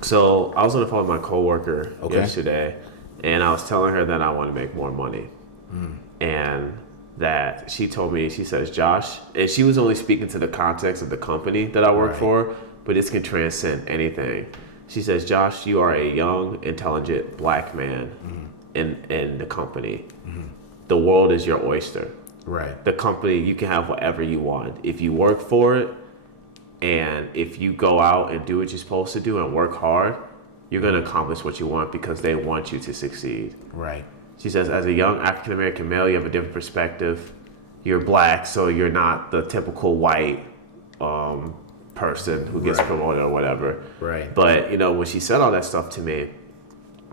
So I was on the phone with my coworker Okay. yesterday, and I was telling her that I want to make more money, and that she told me, she says, Josh, and she was only speaking to the context of the company that I work Right. for, but this can transcend anything. She says, Josh, you are a young, intelligent black man in the company. The world is your oyster. Right. The company, you can have whatever you want if you work for it. And if you go out and do what you're supposed to do and work hard, you're going to accomplish what you want because they want you to succeed. Right. She says, as a young African American male, you have a different perspective. You're black, so you're not the typical white person who gets Right. promoted or whatever. Right. But, when she said all that stuff to me,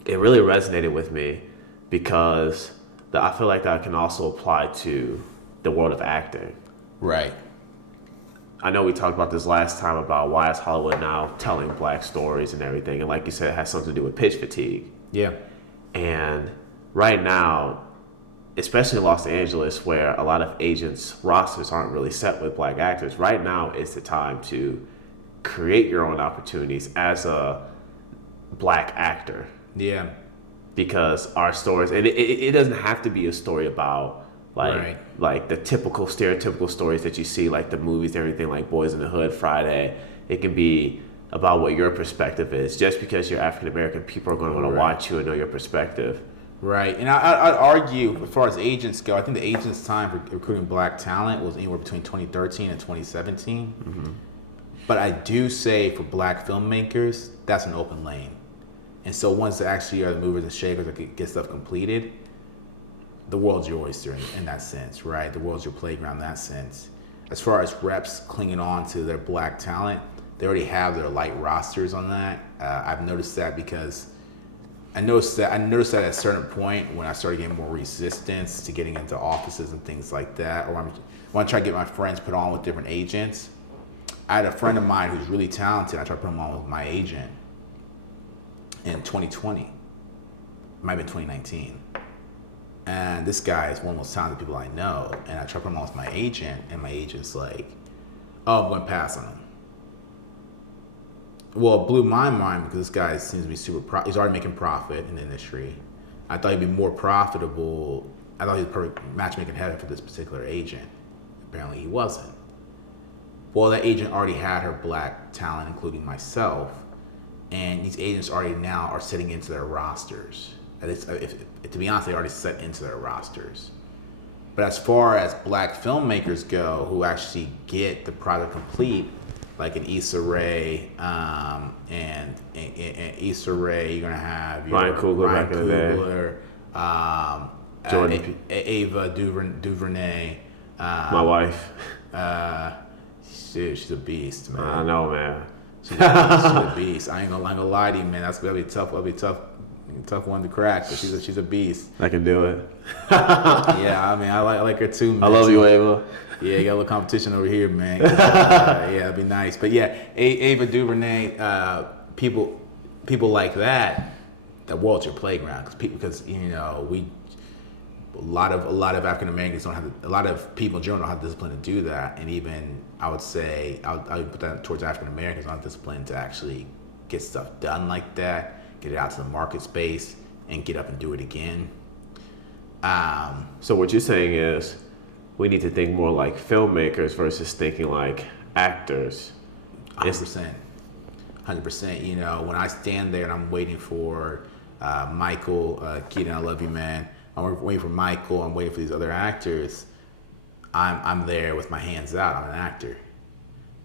it really resonated with me because I feel like that can also apply to the world of acting. Right. I know we talked about this last time about why is Hollywood now telling black stories and everything. And like you said, it has something to do with pitch fatigue. Yeah. And right now, especially in Los Angeles, where a lot of agents' rosters aren't really set with black actors, right now is the time to create your own opportunities as a black actor. Yeah. Because our stories, and it doesn't have to be a story about like the typical stereotypical stories that you see, like the movies, everything like Boys in the Hood, Friday. It can be about what your perspective is. Just because you're African American, people are going to want to watch you and know your perspective. Right. And I'd argue, as far as agents go, I think the agents' time for recruiting black talent was anywhere between 2013 and 2017. But I do say for black filmmakers, that's an open lane. And so once they actually are the movers and shakers that can get stuff completed, the world's your oyster in that sense, right? The world's your playground in that sense. As far as reps clinging on to their black talent, they already have their light rosters on that. I've noticed that because I noticed that at a certain point when I started getting more resistance to getting into offices and things like that, or when I try to get my friends put on with different agents. I had a friend of mine who's really talented. I tried to put him on with my agent in 2020. It might have been 2019. And this guy is one of the most talented people I know. And I tried to put him on with my agent, and my agent's like, oh, I'm going to pass on him. Well, it blew my mind because this guy seems to be he's already making profit in the industry. I thought he'd be more profitable. I thought he was the perfect matchmaking head for this particular agent. Apparently he wasn't. Well, that agent already had her black talent, including myself. And these agents already now are sitting into their rosters. To be honest, they already set into their rosters. But as far as black filmmakers go, who actually get the product complete, like an Issa Rae, and Issa Rae, you're gonna have Ryan Coogler, Jordan, Ava DuVernay, my wife. She's a beast, man. I know, man. She's a beast. I ain't gonna lie to you, man. That'll be tough. That'll be tough one to crack. But she's a beast. I can do it. Yeah, I mean, I like her too, man. I love you, Ava. Yeah, you got a little competition over here, man. Yeah, it'd be nice. But yeah, Ava DuVernay, people like that. The world's your playground because a lot of African Americans don't have a lot of people in general don't have the discipline to do that, and even I would say I would put that towards African Americans, not discipline to actually get stuff done like that, get it out to the market space, and get up and do it again. So what you're saying is we need to think more like filmmakers versus thinking like actors. 100%. When I stand there and I'm waiting for Michael Keaton, I love you, man. I'm waiting for Michael. I'm waiting for these other actors. I'm there with my hands out. I'm an actor.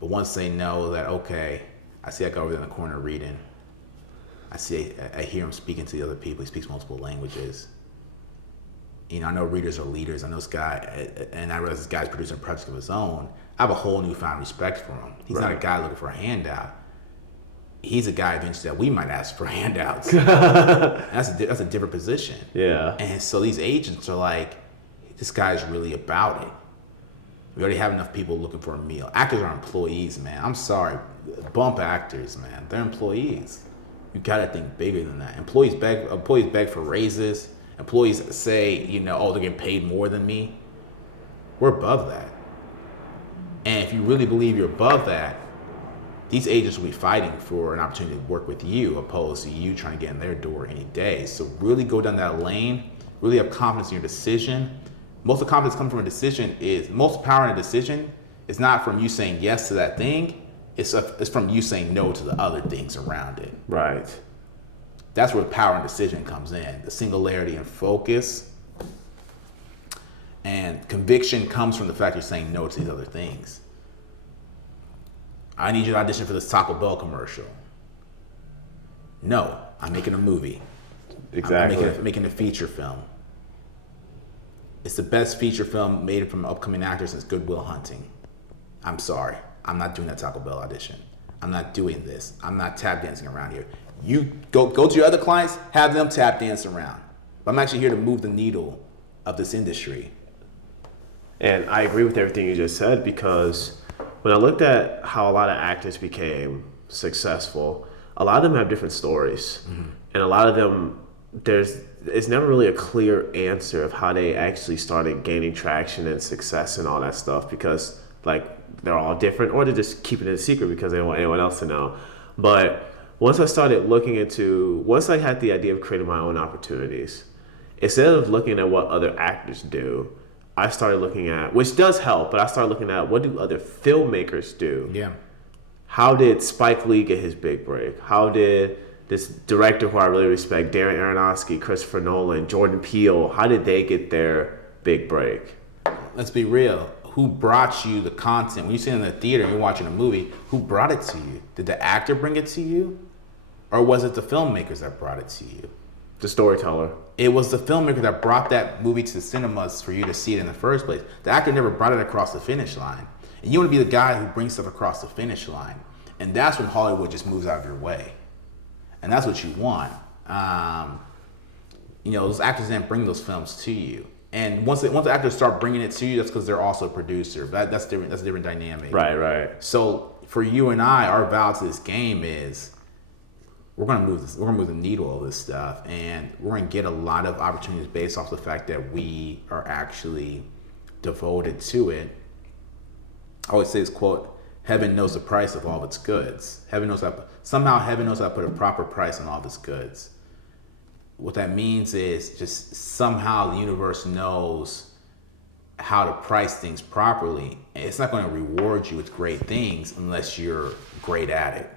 But once they know that, okay, I see that guy over there in the corner reading. I hear him speaking to the other people. He speaks multiple languages. I know readers are leaders. I know this guy, and I realize this guy's producing a project of his own. I have a whole newfound respect for him. He's not a guy looking for a handout. He's a guy eventually that we might ask for handouts. That's a different position. Yeah. And so these agents are like, this guy's really about it. We already have enough people looking for a meal. Actors are employees, man. I'm sorry. Bump actors, man. They're employees. You gotta think bigger than that. Employees beg for raises. Employees say, oh, they're getting paid more than me. We're above that. And if you really believe you're above that, these agents will be fighting for an opportunity to work with you, opposed to you trying to get in their door any day. So really go down that lane. Really have confidence in your decision. Most of the confidence comes from a decision. Most power in a decision is not from you saying yes to that thing. It's from you saying no to the other things around it. Right. That's where the power and decision comes in. The singularity and focus. And conviction comes from the fact you're saying no to these other things. I need you to audition for this Taco Bell commercial. No, I'm making a movie. Exactly. I'm making a feature film. It's the best feature film made from an upcoming actor since Good Will Hunting. I'm sorry. I'm not doing that Taco Bell audition. I'm not doing this. I'm not tap dancing around here. You go to your other clients, have them tap dance around. But I'm actually here to move the needle of this industry. And I agree with everything you just said, because when I looked at how a lot of actors became successful, a lot of them have different stories. Mm-hmm. And a lot of them, it's never really a clear answer of how they actually started gaining traction and success and all that stuff, because like they're all different, or they're just keeping it a secret because they don't want anyone else to know. But once I had the idea of creating my own opportunities, instead of looking at what other actors do, I started looking at, which does help, but I started looking at what do other filmmakers do? Yeah. How did Spike Lee get his big break? How did this director who I really respect, Darren Aronofsky, Christopher Nolan, Jordan Peele, how did they get their big break? Let's be real. Who brought you the content? When you sit in the theater and you're watching a movie, who brought it to you? Did the actor bring it to you? Or was it the filmmakers that brought it to you? The storyteller. It was the filmmaker that brought that movie to the cinemas for you to see it in the first place. The actor never brought it across the finish line. And you want to be the guy who brings stuff across the finish line. And that's when Hollywood just moves out of your way. And that's what you want. Those actors didn't bring those films to you. And once the actors start bringing it to you, that's because they're also a producer. That's different. That's a different dynamic. Right. So for you and I, our vow to this game is we're gonna move this. We're gonna move the needle of this stuff, and we're gonna get a lot of opportunities based off the fact that we are actually devoted to it. I always say this quote: "Heaven knows the price of all of its goods. Heaven knows how to put a proper price on all of its goods." What that means is just somehow the universe knows how to price things properly. And it's not going to reward you with great things unless you're great at it.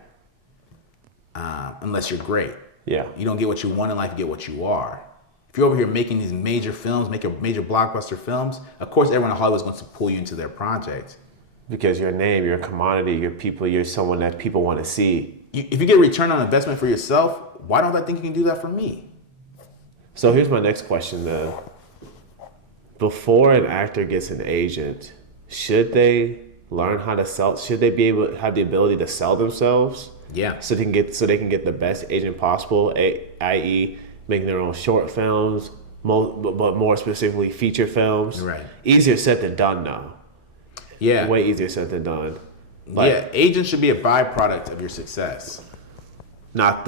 Unless you're great. Yeah. You don't get what you want in life, you get what you are. If you're over here making these major films, making major blockbuster films, of course everyone in Hollywood is going to pull you into their project. Because you're a name, you're a commodity, you're people, you're someone that people want to see. If you get a return on investment for yourself, why don't I think you can do that for me? So here's my next question though. Before an actor gets an agent, should they learn how to sell? Should they be able to have the ability to sell themselves? Yeah. So they can get the best agent possible, i.e., making their own short films, but more specifically feature films. Right. Easier said than done now. Yeah. Way easier said than done. Agents should be a byproduct of your success. Not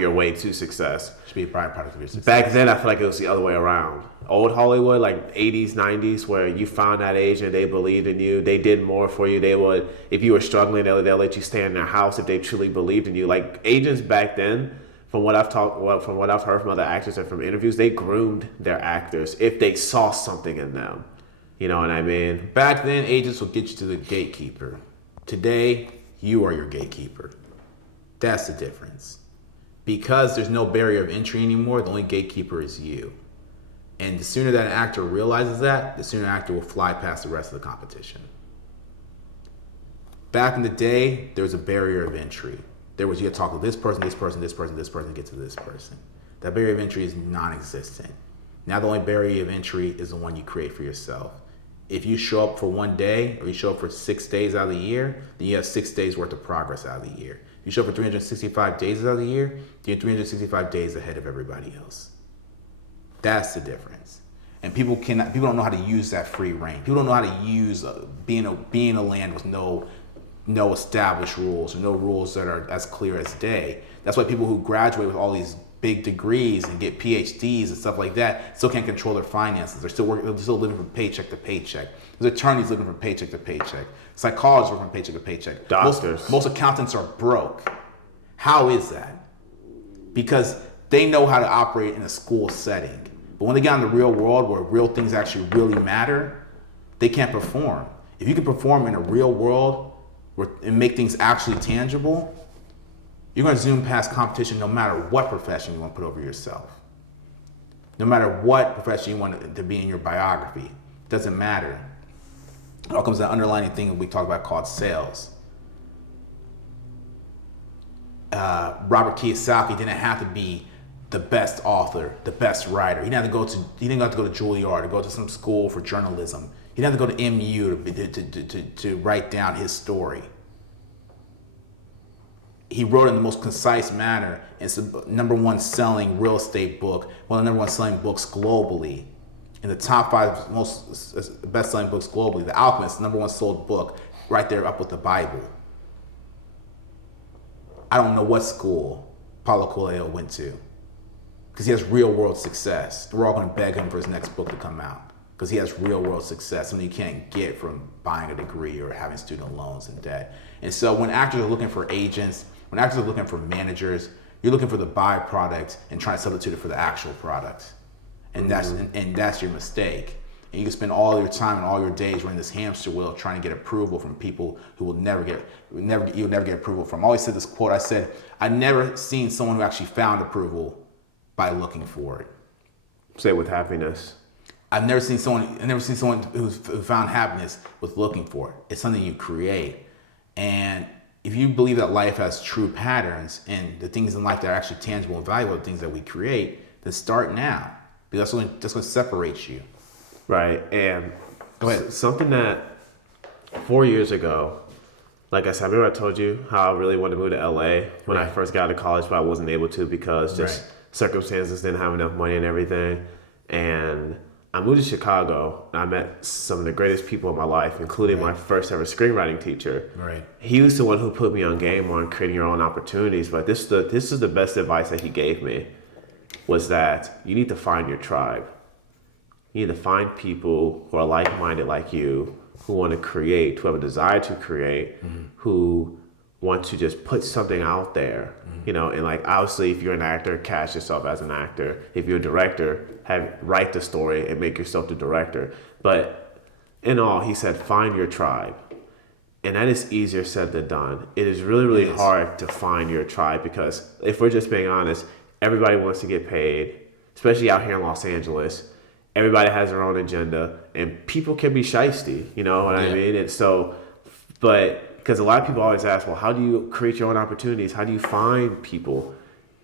your way to success. Should be a byproduct of your success. Back then, I feel like it was the other way around. Old Hollywood, like 80s, 90s, where you found that agent, they believed in you, they did more for you. They would, if you were struggling, they'll let you stay in their house if they truly believed in you. Like agents back then, from what I've heard from other actors and from interviews, they groomed their actors if they saw something in them. You know what I mean? Back then, agents will get you to the gatekeeper. Today, you are your gatekeeper. That's the difference. Because there's no barrier of entry anymore, the only gatekeeper is you. And the sooner that an actor realizes that, the sooner an actor will fly past the rest of the competition. Back in the day, there was a barrier of entry. You had to talk to this person, this person, this person, this person to get to this person. That barrier of entry is non-existent. Now the only barrier of entry is the one you create for yourself. If you show up for one day, or you show up for 6 days out of the year, then you have 6 days worth of progress out of the year. If you show up for 365 days out of the year, you're 365 days ahead of everybody else. That's the difference. And people don't know how to use that free reign. People don't know how to use being a land with no no established rules or no rules that are as clear as day. That's why people who graduate with all these big degrees and get PhDs and stuff like that still can't control their finances. They're still working. They're still living from paycheck to paycheck. There's attorneys living from paycheck to paycheck. Psychologists living from paycheck to paycheck. Doctors. Most accountants are broke. How is that? Because they know how to operate in a school setting. But when they get in the real world where real things actually really matter, they can't perform. If you can perform in a real world and make things actually tangible, you're going to zoom past competition no matter what profession you want to put over yourself. No matter what profession you want to be in your biography. It doesn't matter. It all comes to that underlying thing that we talk about called sales. Robert Kiyosaki didn't have to be the best author, the best writer. He didn't have to go to Juilliard or go to some school for journalism. He didn't have to go to MU to write down his story. He wrote it in the most concise manner. It's the number one selling real estate book, one of the number one selling books globally. In the top 5 most best-selling books globally. The Alchemist, number one sold book, right there up with the Bible. I don't know what school Paulo Coelho went to, because he has real-world success. We're all going to beg him for his next book to come out, because he has real-world success, something you can't get from buying a degree or having student loans and debt. And so when actors are looking for agents, when actors are looking for managers, you're looking for the byproduct and trying to substitute it for the actual product. And that's your mistake. And you can spend all your time and all your days running this hamster wheel trying to get approval from people who you'll never get approval from. I always said this quote. I said, I never seen someone who actually found approval by looking for it. Say with happiness. I've never seen someone who found happiness with looking for it. It's something you create. And if you believe that life has true patterns and the things in life that are actually tangible and valuable, the things that we create, then start now. Because that's going to separate you. Right. And go ahead. Something that 4 years ago, like I said, remember I told you how I really wanted to move to LA when I first got to college, but I wasn't able to because just circumstances, didn't have enough money and everything. And I moved to Chicago and I met some of the greatest people in my life, including my first ever screenwriting teacher. Right. He was the one who put me on game on creating your own opportunities. But this is the best advice that he gave me, was that you need to find your tribe. You need to find people who are like-minded like you, who want to create, who have a desire to create, who want to just put something out there, you know, and like obviously if you're an actor, cast yourself as an actor. If you're a director, write the story and make yourself the director. But in all, he said, find your tribe. And that is easier said than done. It is really, really hard to find your tribe because if we're just being honest, everybody wants to get paid, especially out here in Los Angeles. Everybody has their own agenda, and people can be shiesty, you know what I mean? And so, but because a lot of people always ask, well, how do you create your own opportunities? How do you find people?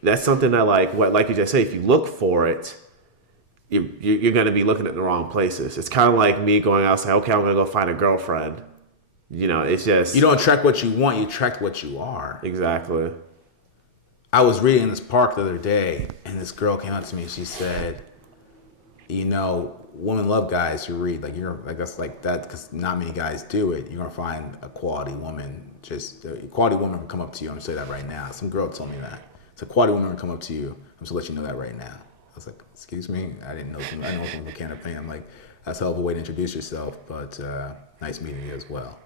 That's something that, like you just said, if you look for it, you're going to be looking at the wrong places. It's kind of like me going out and saying, okay, I'm going to go find a girlfriend. You know, it's just... You don't attract what you want, you attract what you are. Exactly. I was reading in this park the other day, and this girl came up to me and she said, you know, women love guys who read. Like, I guess like that, because not many guys do it. You're going to find a quality woman. A quality woman will come up to you. I'm going to say that right now. Some girl told me that. So a quality woman will come up to you. I'm just going to let you know that right now. I was like, excuse me? I didn't know from the can of paint. I'm like, that's a hell of a way to introduce yourself, but nice meeting you as well.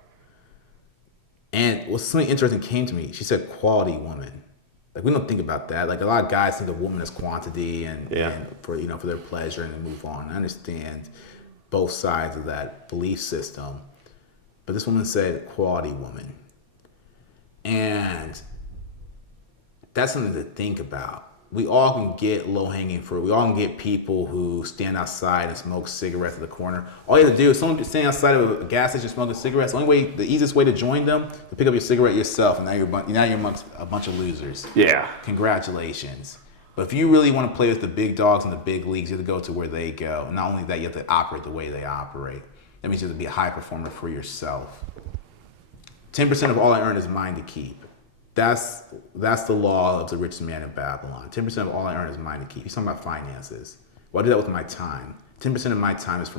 And something interesting came to me. She said quality woman. Like, we don't think about that. Like, a lot of guys think of woman as quantity and for their pleasure and to move on. I understand both sides of that belief system. But this woman said quality woman. And that's something to think about. We all can get low-hanging fruit. We all can get people who stand outside and smoke cigarettes at the corner. All you have to do is someone standing outside of a gas station smoking cigarettes. The easiest way to join them, to pick up your cigarette yourself, and now you're amongst a bunch of losers. Yeah. Congratulations. But if you really want to play with the big dogs in the big leagues, you have to go to where they go. And not only that, you have to operate the way they operate. That means you have to be a high performer for yourself. 10% of all I earn is mine to keep. That's the law of the richest man in Babylon. 10% of all I earn is mine to keep. He's talking about finances. Well, I do that with my time. 10% of my time is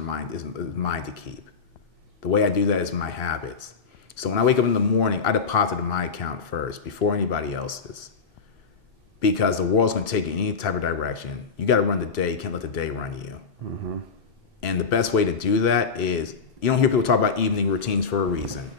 mine to keep. The way I do that is my habits. So when I wake up in the morning, I deposit in my account first before anybody else's. Because the world's going to take you in any type of direction. You got to run the day. You can't let the day run you. And the best way to do that is, you don't hear people talk about evening routines for a reason.